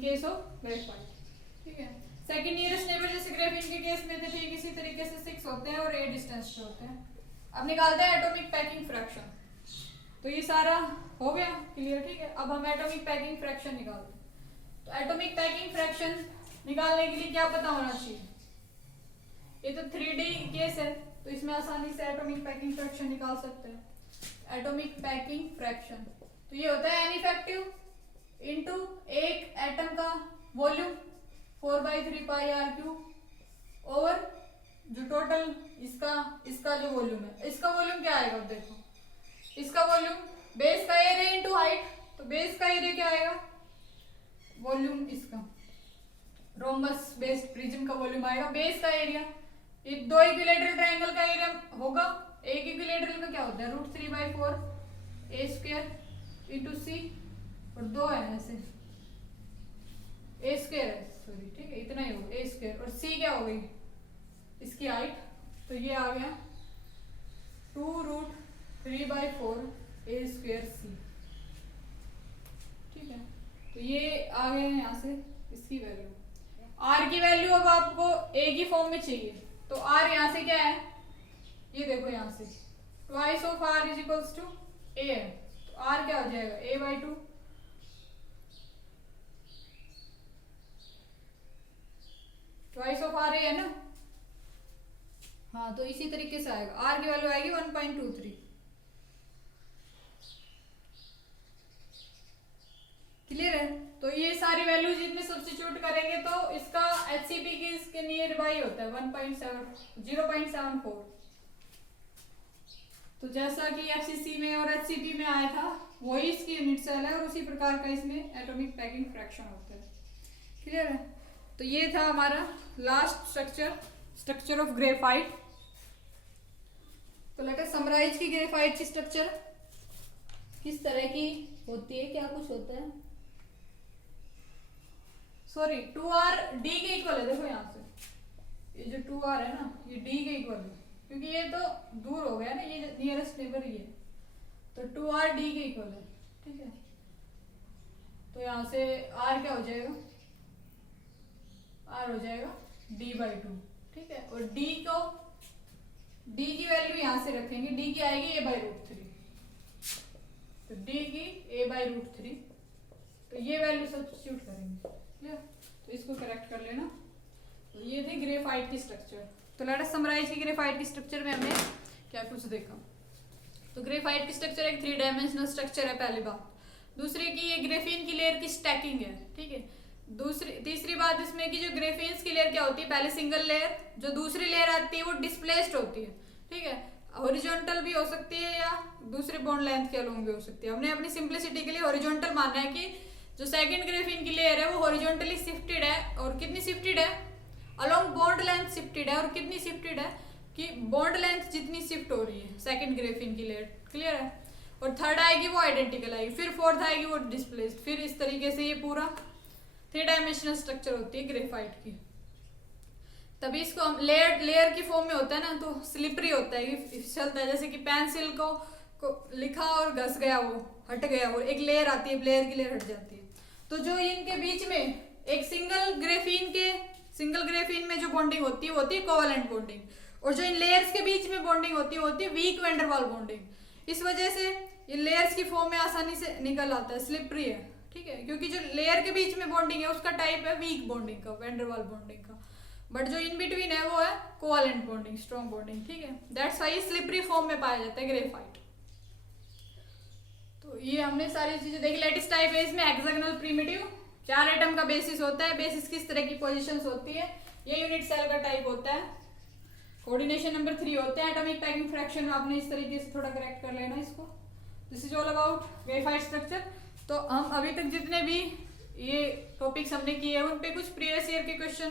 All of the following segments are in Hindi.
इन केस ऑफ ग्रेफाइट, ठीक है। सेकंड नियरेस्ट नेबर जैसे ग्रेफीन के केस में थे ठीक इसी तरीके से 6 होते हैं और 8 डिस्टेंस पे होते हैं। अब निकालते हैं एटॉमिक पैकिंग फ्रैक्शन। तो ये सारा हो गया क्लियर, ठीक है। अब हम एटॉमिक पैकिंग फ्रैक्शन निकालते हैं। तो एटॉमिक पैकिंग फ्रैक्शन निकालने के लिए क्या पता होना चाहिए? ये तो 3D केस है तो इसमें आसानी से एटॉमिक पैकिंग फ्रैक्शन निकाल सकते हैं। एटॉमिक पैकिंग फ्रैक्शन तो ये होता है एन इफेक्टिव इनटू एक एटम का volume 4/3 pi r cube over जो टोटल इसका जो वॉल्यूम है। इसका वॉल्यूम क्या आएगा देखो, इसका वॉल्यूम बेस का एरिया इनटू हाइट, तो बेस का एरिया क्या आएगा? वॉल्यूम इसका रोम्बस बेस्ड प्रिज्म का वॉल्यूम आएगा बेस का एरिया। ये दो इक्विलेटरल ट्रायंगल का एरिया होगा, एक इक्विलेटरल का क्या होता है √3/4 ए स्क्वायर इंटू सी, और दो है ऐसे ए स्क्वायर है सॉरी, ठीक है इतना ही होगा ए स्क्वायर, और सी क्या हो गई इसकी हाइट, तो ये आ गया 2√3/4 ए स्क्वायर सी, ठीक है। तो ये आ गए हैं यहाँ से इसकी वैल्यू। आर की वैल्यू अब आपको ए की फॉर्म में चाहिए, तो आर यहाँ से क्या है ये देखो, यहाँ से twice of R is equals to A है, तो आर क्या हो जाएगा a/2 twice of R A है ना। हाँ तो इसी तरीके से आएगा, आर की वैल्यू आएगी 1.23। क्लियर है? तो ये सारी वैल्यूज इसमें सब्स्टिट्यूट करेंगे तो इसका HCP की इसके नियर बाई होता है 0.74। तो जैसा कि FCC में और HCP में आया था वही इसकी यूनिट सेल है और उसी प्रकार का इसमें एटॉमिक पैकिंग फ्रैक्शन होता है। क्लियर है? तो ये था हमारा लास्ट स्ट्रक्चर ऑफ ग्रेफाइट। तो लेट अस समराइज की ग्रेफाइट की स्ट्रक्चर किस तरह की होती है, क्या कुछ होता है। सॉरी 2r d के इक्वल है, देखो यहाँ से ये जो 2r है ना ये d के इक्वल है, क्योंकि ये तो दूर हो गया ना, ये नियरेस्ट नेबर ही है, तो 2r d के इक्वल है, ठीक है। तो यहाँ से r क्या हो जाएगा, r हो जाएगा d/2, ठीक है। और d की वैल्यू यहाँ से रखेंगे, d की आएगी a/√3, तो d की a/√3, तो ये वैल्यू सब्स्टिट्यूट करेंगे। क्लियर? तो इसको करेक्ट कर लेना। तो ये थे ग्रेफाइट की स्ट्रक्चर। तो लेट अस समराइज की ग्रेफाइट की स्ट्रक्चर में हमने क्या कुछ देखा। तो ग्रेफाइट की स्ट्रक्चर एक 3 डायमेंशनल स्ट्रक्चर है पहली बात। दूसरी की ये ग्रेफीन की लेयर की स्टैकिंग है, ठीक है। तीसरी बात इसमें कि जो ग्रेफीन्स की लेयर क्या होती है, पहले सिंगल लेयर, जो दूसरी लेयर आती है वो डिस्प्लेस्ड होती है, ठीक है। हॉरिजॉन्टल भी हो सकती है या दूसरे बॉन्ड लेंथ के अलोंग भी हो सकती है। हमने अपनी सिंप्लिसिटी के लिए हॉरिजॉन्टल मानना है कि जो सेकंड ग्रेफीन की लेयर है वो हॉरिजॉन्टली शिफ्टेड है, और कितनी शिफ्टेड है, अलोंग बॉन्ड लेंथ शिफ्टेड है, और कितनी शिफ्टेड है कि बॉन्ड लेंथ जितनी शिफ्ट हो रही है सेकंड ग्रेफीन की लेयर। क्लियर है? और थर्ड आएगी वो आइडेंटिकल आएगी, फिर फोर्थ आएगी वो डिस्प्लेस्ड, फिर इस तरीके से ये पूरा 3 डायमेंशनल स्ट्रक्चर होती है ग्रेफाइट की। तभी इसको हम लेयर की फॉर्म में होता है ना, तो स्लिपरी होता है, फिसलता है, जैसे कि पेंसिल को लिखा और घस गया, वो हट गया, और एक लेयर आती है, लेयर की लेयर हट जाती है। तो जो इनके बीच में एक सिंगल ग्रेफीन में जो बॉन्डिंग होती है वो होती है कोवेलेंट बॉन्डिंग, और जो इन लेयर्स के बीच में बॉन्डिंग होती है वो होती है वीक वैन डर वाल बॉन्डिंग। इस वजह से ये लेयर्स की फॉर्म में आसानी से निकल आता है, स्लिपरी है, ठीक है, क्योंकि जो लेयर के बीच में बॉन्डिंग है उसका टाइप है वीक बॉन्डिंग का, वैन डर वाल बॉन्डिंग का, बट जो इन बिटवीन है वो है कोवेलेंट बॉन्डिंग, स्ट्रॉन्ग बॉन्डिंग, ठीक है। दैट्स व्हाई स्लिपरी फॉर्म में पाया जाता है ग्रेफाइट। तो ये हमने सारी चीजें देखी। लेटिस टाइप है, इसमें हेक्सागोनल प्रिमिटिव 4 एटम का बेसिस होता है। बेसिस किस तरह की पोजीशंस होती है, ये यूनिट सेल का टाइप होता है। कोऑर्डिनेशन नंबर 3 होते हैं। एटॉमिक पैकिंग फ्रैक्शन में आपने इस तरीके से थोड़ा करेक्ट कर लेना इसको। This is all about graphite structure. तो हम अभी तक जितने भी ये टॉपिक्स हमने किए हैं उन पे कुछ प्रीवियस ईयर के क्वेश्चन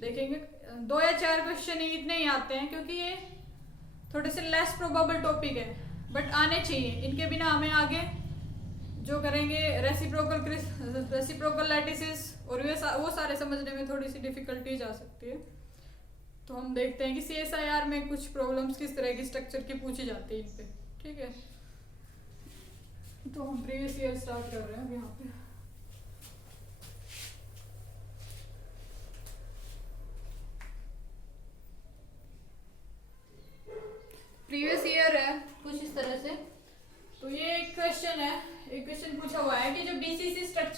देखेंगे। 2 या 4 क्वेश्चन ही इतने ही आते हैं क्योंकि ये थोड़े से लेस प्रोबेबल टॉपिक है, बट आने चाहिए। इनके बिना हमें आगे जो करेंगे रेसिप्रोकल लैटिसेस और वो सारे समझने में थोड़ी सी डिफिकल्टीज आ सकती है। तो हम देखते हैं कि CSIR में कुछ प्रॉब्लम्स किस तरह की स्ट्रक्चर की पूछी जाती है इन पे, ठीक है। तो हम प्रीवियस ईयर स्टार्ट कर रहे हैं अब यहाँ पे।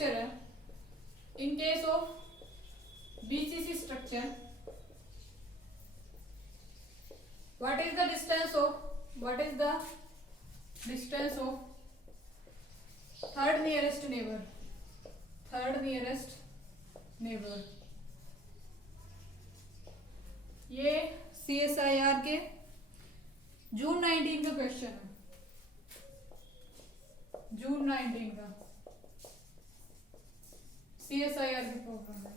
स्ट्रक्चर है, in case of BCC structure, what is the distance of third nearest neighbor? ये CSIR के जून 19 का क्वेश्चन है, जून 19 का CSIR की प्रॉब्लम है।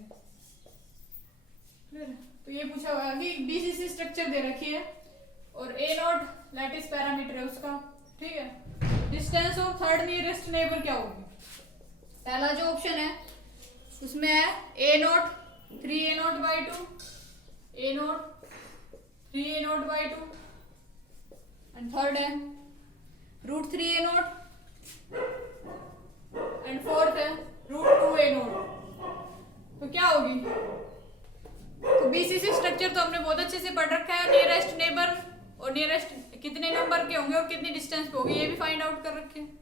तो ये पूछा हुआ कि BCC स्ट्रक्चर दे रखी है और A0 लैटिस पैरामीटर है उसका, ठीक है। Distance of third nearest neighbour क्या होगी? पहला जो ऑप्शन है उसमें है A0 3A0/2, A0 3A0/2 and third है √3A0 एंड फोर्थ है √2A0। तो क्या होगी? तो BCC स्ट्रक्चर तो हमने बहुत अच्छे से पढ़ रखा है, नियरेस्ट नेबर और नियरेस्ट कितने नंबर के होंगे और कितनी डिस्टेंस पे होगी ये भी फाइंड आउट कर रखे हैं।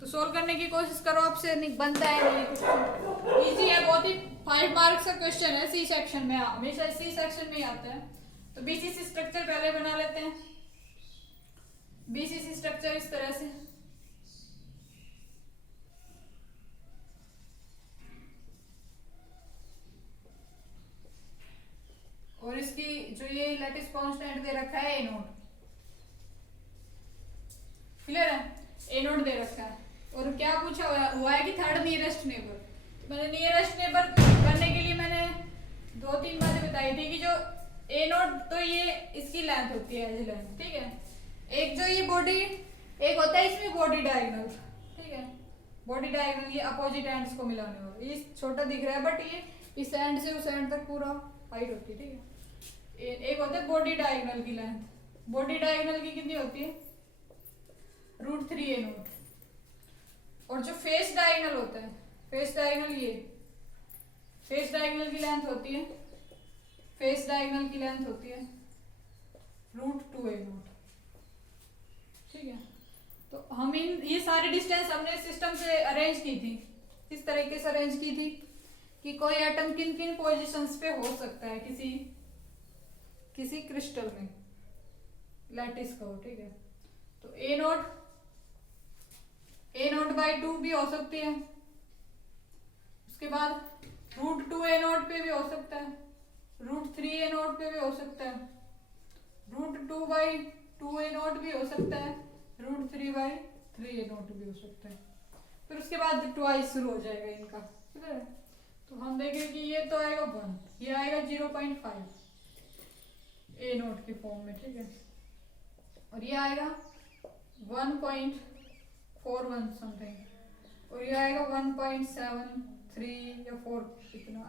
तो सोल्व करने की कोशिश करो, आपसे बनता है नहीं, इजी है, बहुत ही 5 मार्क्स का क्वेश्चन है, सी सेक्शन में, हमेशा सी सेक्शन में ही आता है। तो BCC स्ट्रक्चर पहले बना लेते हैं। BCC स्ट्रक्चर इस तरह से, और इसकी जो ये लैटिस कांस्टेंट दे रखा है A0, क्लियर है, A0 दे रखा है। और क्या पूछा हुआ है कि थर्ड नियरेस्ट नेबर। मैंने नियरेस्ट नेबर करने के लिए मैंने 2-3 बातें बताई थी कि जो A0 तो ये इसकी लेंथ होती है, एज लेंथ, ठीक है। एक जो ये बॉडी, एक होता है इसमें बॉडी डायगोनल, ठीक है, बॉडी डायगोनल ये अपोजिट एंड्स को मिलाने वाला, ये छोटा दिख रहा है बट ये इस एंड से उस एंड तक पूरा हाइट होती है, ठीक है। एक होता है बॉडी डायगोनल की लेंथ, बॉडी डायगोनल की कितनी होती है? √3A0। और जो फेस डायगोनल होता है, फेस डायगोनल, ये फेस डायगोनल की लेंथ होती है, फेस डायगोनल की लेंथ होती है √2A0, ठीक है। तो हम ये सारी डिस्टेंस हमने सिस्टम से अरेंज की थी, इस तरीके से अरेंज की थी कि कोई एटम किन किन पोजीशंस पे हो सकता है किसी क्रिस्टल में, लैटिस का हो, ठीक है। तो A0/2 भी हो सकती है, उसके बाद √2A0 पे भी हो सकता है, √3A0 पे भी हो सकता है, √2/2A0 भी हो सकता है, √3/3A0 भी हो सकता है। फिर उसके बाद ट्वाइस शुरू हो जाएगा इनका, ठीक है। तो हम देखें कि ये तो आएगा 1, ये आएगा 0.5 A0 के फॉर्म में, ठीक है, और ये आएगा 1.41 समथिंग, और ये आएगा 1.73 या 4 कितना,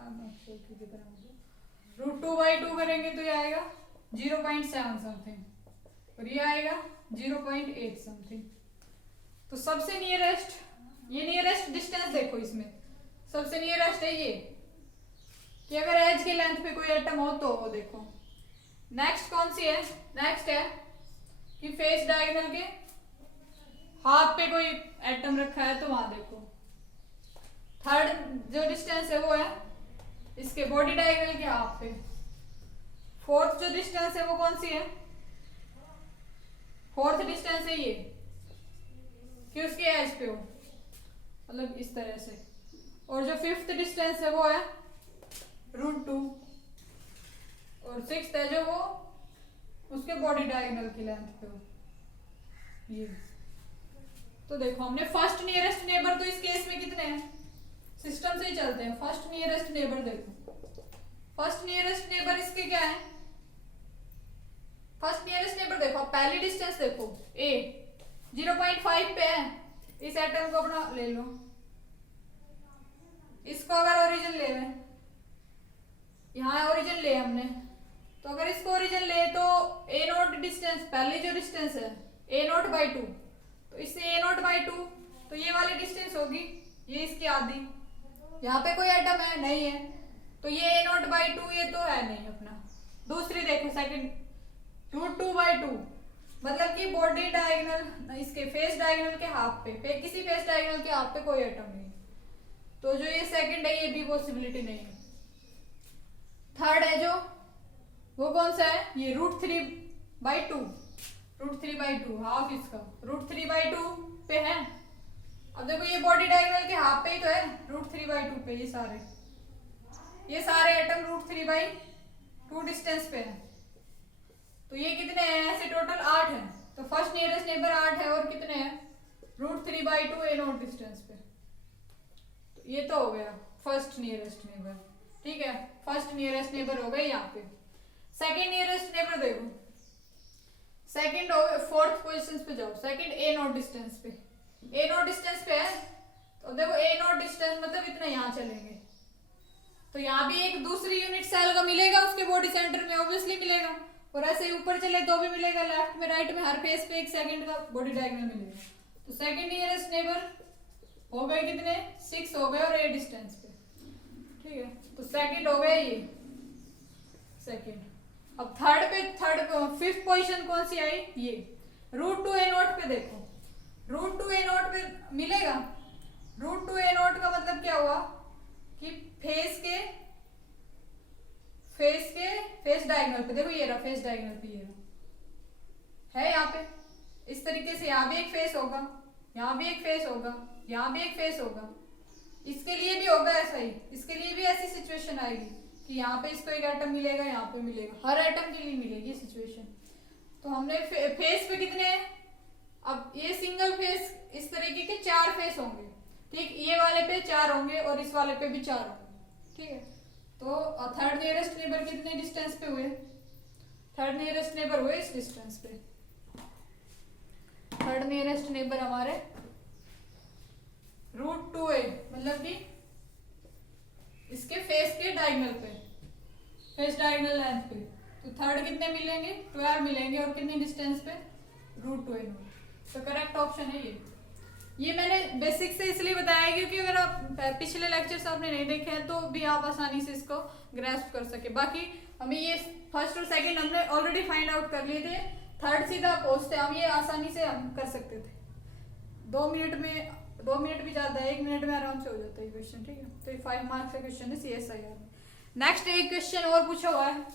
√2/2 करेंगे तो ये आएगा 0.7 समथिंग, और ये आएगा 0.8 समथिंग। तो सबसे नियरेस्ट, ये नियरेस्ट डिस्टेंस देखो, इसमें सबसे नियरेस्ट है ये कि अगर एज के लेंथ पे कोई एटम हो तो वो देखो। नेक्स्ट कौन सी है? नेक्स्ट है कि फेस डायगोनल के हाथ पे कोई एटम रखा है तो वहां देखो। थर्ड जो डिस्टेंस है वो है इसके बॉडी डायगोनल के हाथ पे। फोर्थ जो डिस्टेंस है वो कौन सी है? फोर्थ डिस्टेंस है ये कि उसके एज पे हो, मतलब इस तरह से। और जो फिफ्थ डिस्टेंस है वो है √2, और सिक्स्थ है जो वो उसके बॉडी डायगोनल की लेंथ पे हो, ये। तो देखो हमने फर्स्ट नियरेस्ट नेबर, तो इस केस में कितने हैं? सिस्टम से ही चलते हैं। फर्स्ट नियरेस्ट नेबर देखो, फर्स्ट नियरेस्ट नेबर इसके क्या है? फर्स्ट नियरेस्ट नेबर देखो, पहली डिस्टेंस देखो A 0.5 पे है। इस एटम को अपना ले लो, इसको अगर ओरिजिन ले लें, यहाँ ओरिजिन ले हमने, तो अगर इसको ओरिजिन ले तो A0 डिस्टेंस, पहली जो डिस्टेंस है A0/2, तो इससे A0/2 तो ये वाली डिस्टेंस होगी, ये इसकी आधी। यहाँ पे कोई एटम है नहीं है, तो ये A0/2 ये तो है नहीं अपना। दूसरी देखो सेकंड, √2/2, मतलब कि बॉडी डायगोनल, इसके फेस डायगोनल के हाफ पे किसी फेस डायगोनल के हाफ पे कोई एटम नहीं, तो तो जो ये सेकंड है ये भी पॉसिबिलिटी नहीं है। थर्ड है जो, वो कौन सा है, ये √3/2, √3/2 हाफ इसका √3/2 पे है। अब देखो ये बॉडी डायगोनल के हाफ पे ही तो है, √3/2 पे ये सारे एटम √3/2 डिस्टेंस पे है। तो ये कितने हैं, ऐसे टोटल 8 है। तो फर्स्ट नियरेस्ट नेबर 8 है और कितने हैं, √3/2 A0 डिस्टेंस पे। तो ये तो हो गया फर्स्ट नियरेस्ट नेबर, ठीक है, फर्स्ट नियरेस्ट नेबर हो गए यहाँ पे। सेकंड नियरेस्ट नेबर देखो, सेकंड हो, फोर्थ पोजीशन पे जाओ, सेकंड A0 डिस्टेंस पे, A0 डिस्टेंस पे है। तो देखो A0 डिस्टेंस मतलब इतना यहाँ चलेंगे, तो यहाँ भी एक दूसरी यूनिट सेल का मिलेगा उसके बॉडी सेंटर में, ऑब्वियसली मिलेगा। और ऐसे ही ऊपर चले तो भी मिलेगा, लेफ्ट में राइट में हर फेस पे एक सेकंड का बॉडी डायगोनल मिलेगा। तो सेकंड नियरेस्ट नेबर हो गए कितने, 6 हो गए और A डिस्टेंस पे, ठीक है। तो सेकंड हो गए ये सेकंड। अब फिफ्थ पोजीशन कौन सी आई, ये √2A0 पे देखो, √2A0 पे मिलेगा। √2A0 का मतलब क्या हुआ कि फेस डायगोनल पे देखो, ये रहा फेस डायगोनल पे, ये रहा है यहाँ पे। इस तरीके से यहाँ भी एक फेस होगा, यहाँ भी एक फेस होगा, यहाँ भी एक फेस होगा, इसके लिए भी होगा ऐसा ही, इसके लिए भी ऐसी सिचुएशन आएगी कि यहाँ पे इसको एक एटम मिलेगा, यहाँ पे मिलेगा, हर एटम के लिए मिलेगी सिचुएशन। तो हमने फेस पे कितने हैं, अब ये सिंगल फेस, इस तरीके के 4 फेस होंगे, ठीक, ये वाले पे 4 होंगे और इस वाले पे भी 4 होंगे, ठीक है। तो थर्ड नियरेस्ट नेबर कितने डिस्टेंस पे हुए, थर्ड नियरेस्ट नेबर हुए इस डिस्टेंस पे, थर्ड नियरेस्ट नेबर हमारे √2A, मतलब कि इसके फेस के डायगोनल पे, फेस डायगोनल लेंथ पे। तो थर्ड कितने मिलेंगे, 12 मिलेंगे, और कितने डिस्टेंस पे, √2A। तो करेक्ट ऑप्शन है ये मैंने बेसिक से इसलिए बताया क्योंकि अगर आप पिछले लेक्चर्स आपने नहीं देखे हैं तो भी आप आसानी से इसको ग्रैस्प कर सके। बाकी हमें ये फर्स्ट और सेकंड हमने ऑलरेडी फाइंड आउट कर लिए थे, थर्ड सीधा पोस्ट है, हम ये आसानी से हम कर सकते थे 2 मिनट में, 2 मिनट भी ज्यादा है, 1 मिनट में आराम से हो जाता है क्वेश्चन, ठीक है। तो ये 5 मार्क्स का क्वेश्चन है CSIR में। नेक्स्ट एक क्वेश्चन और पूछा हुआ है,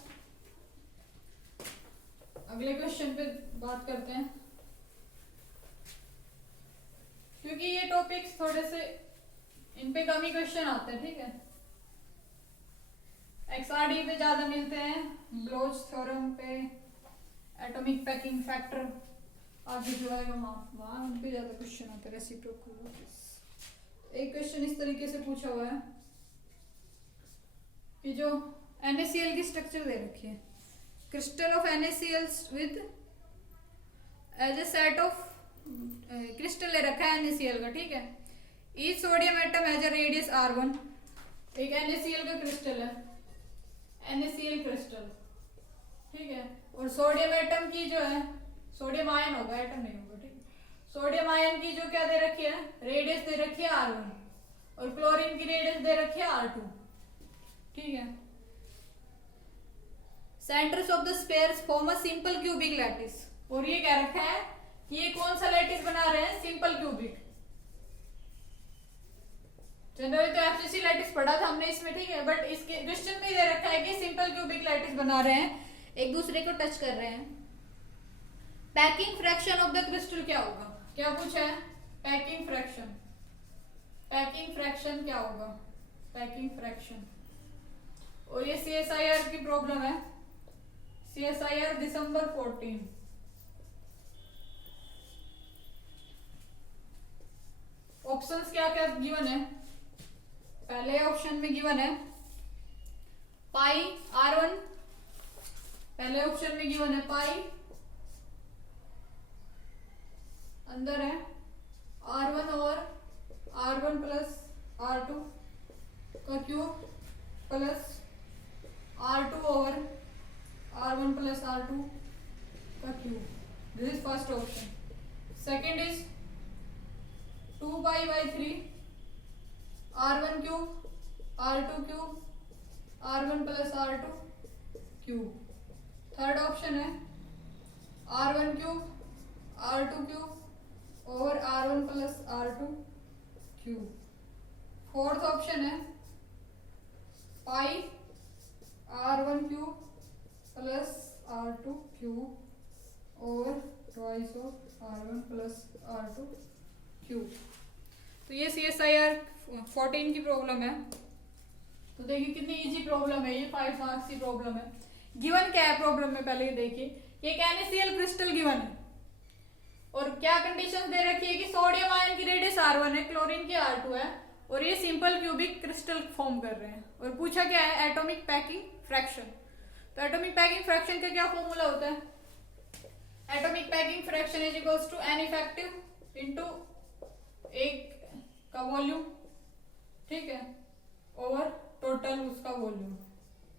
अगले क्वेश्चन पे बात करते हैं, क्योंकि ये टॉपिक्स थोड़े से इन पे कम ही क्वेश्चन आते हैं, ठीक है। XRD पे ज्यादा मिलते हैं, ब्लोच थ्योरम पे, एटॉमिक पैकिंग फैक्टर आगे जो है वहां उन पे ज्यादा क्वेश्चन आते हैं। रेसिप्रोकल एक क्वेश्चन इस तरीके से पूछा हुआ है कि जो NaCl की स्ट्रक्चर दे रखी है, crystal of NaCl with as a set of crystal ले रखा है NaCl का, ठीक है। Each sodium atom as a radius R1, एक NaCl का क्रिस्टल है, NaCl क्रिस्टल, ठीक है। और सोडियम एटम की जो है, सोडियम आयन होगा, एटम नहीं होगा, ठीक है। सोडियम आयन की जो क्या दे रखी है, रेडियस दे रखी है R1, और क्लोरीन की रेडियस दे रखी है R2, ठीक है। Centres of the spheres form a simple cubic lattice, और ये कह रखा है कि ये कौन सा लैटिस बना रहे हैं, सिंपल क्यूबिक। जनरली तो एफसीसी लैटिस पढ़ा था हमने इसमें, ठीक है, बट इसके क्वेश्चन में दे रखा है कि सिंपल क्यूबिक लैटिस बना रहे हैं, एक दूसरे को टच कर रहे हैं। Packing fraction of the crystal क्या होगा, क्या पूछा है, पैकिंग फ्रैक्शन, पैकिंग फ्रैक्शन क्या होगा, पैकिंग फ्रैक्शन। और ये CSIR की प्रॉब्लम है, CSIR दिसंबर 14। ऑप्शंस क्या क्या गिवन है, पहले ऑप्शन में गिवन है पाई R1, पहले ऑप्शन में गिवन है पाई, अंदर है R1 और R1 प्लस R2 का क्यूब प्लस R2 और R1 प्लस R2 का cube, this is first option. Second is 2π/3 R1 cube R2 cube R1 plus R2 cube. Third option है R1 क्यूब R2 क्यूब और R1 plus R2 cube. Fourth option है pi r1 cube plus r2 cube और twice of r1 plus r2 cube. तो ये CSIR 14 की प्रॉब्लम है। तो देखिए कितनी इजी प्रॉब्लम है ये, 5 मार्क्स की प्रॉब्लम है। गिवन क्या है प्रॉब्लम में, पहले ये देखिए, ये NaCl क्रिस्टल गिवन है और क्या कंडीशन दे रखी है कि सोडियम आयन की रेडियस r1 है, क्लोरीन की r2 है और ये सिंपल क्यूबिक क्रिस्टल फॉर्म कर रहे हैं। और पूछा क्या है, एटॉमिक पैकिंग फ्रैक्शन। तो एटॉमिक पैकिंग फ्रैक्शन का क्या फॉर्मूला होता है, atomic packing fraction is equals to n effective into एक का वॉल्यूम, ठीक है, ओवर टोटल उसका वॉल्यूम,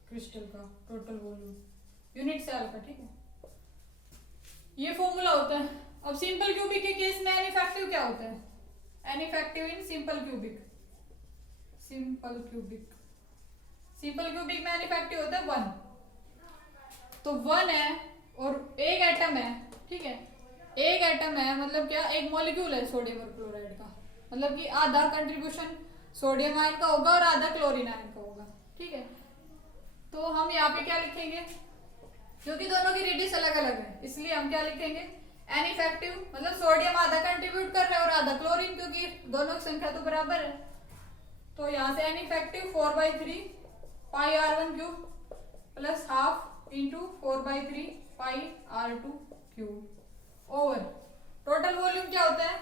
क्रिस्टल का टोटल वॉल्यूम यूनिट सेल का, ठीक है, ये फॉर्मूला होता है। अब सिंपल क्यूबिक के केस में n इफेक्टिव क्या होता है, n effective in simple cubic, simple cubic में n इफेक्टिव होता है 1। तो 1 है और एक एटम है, ठीक है, एक एटम है मतलब क्या, एक मॉलिक्यूल है सोडियम और क्लोराइड का, मतलब कि आधा कंट्रीब्यूशन सोडियम आयन का होगा और आधा क्लोरीन आयन का होगा, ठीक है। तो हम यहाँ पे क्या लिखेंगे, क्योंकि दोनों की रेडियस अलग अलग है इसलिए हम क्या लिखेंगे, n इफेक्टिव मतलब सोडियम आधा कंट्रीब्यूट कर रहा है और आधा क्लोरीन, क्योंकि दोनों की संख्या तो बराबर है। तो यहाँ से n इफेक्टिव 4/3 पाई r1 cube plus half into 4/3 पाई r2 cube over total volume क्या होता है,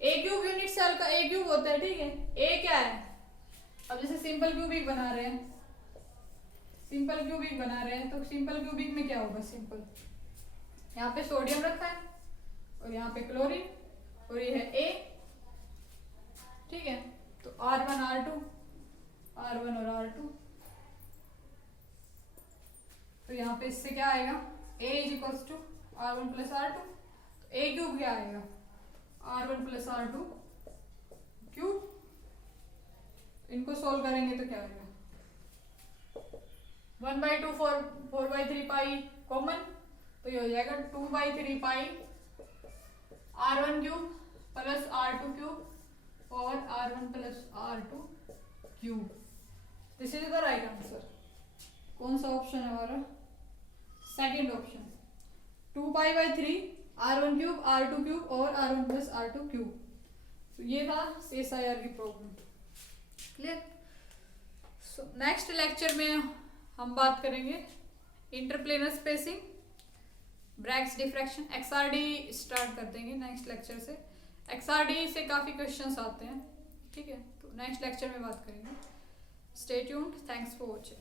a क्यूब यूनिट सेल का a क्यूब होता है, ठीक है। a क्या है, अब जैसे सिंपल क्यूबिक बना रहे हैं, तो सिंपल क्यूबिक में क्या होगा, सिंपल यहाँ पे सोडियम रखा है और यहाँ पे क्लोरीन और ये है A, ठीक है। तो R1 और R2, तो यहाँ पे इससे क्या आएगा, A is equals to R1 plus R2, तो A क्यूब क्या आएगा, R1 प्लस R2 क्यूब, इनको सोल्व करेंगे तो क्या आएगा, 1/2 4/3 पाई कॉमन, तो ये हो जाएगा 2/3 पाई R1 cube plus R2 cube और R1 plus R2 cube. This is the right answer. कौन सा ऑप्शन है हमारा, second option, 2π/3 R1 cube R2 cube और R1 प्लस R2 क्यूब। तो ये था CSIR की problem, clear. So next lecture में हम बात करेंगे interplanar spacing, Bragg's diffraction, XRD start कर देंगे नेक्स्ट लेक्चर से। XRD से काफ़ी क्वेश्चंस आते हैं, ठीक है, तो नेक्स्ट लेक्चर में बात करेंगे। Stay tuned, thanks for watching.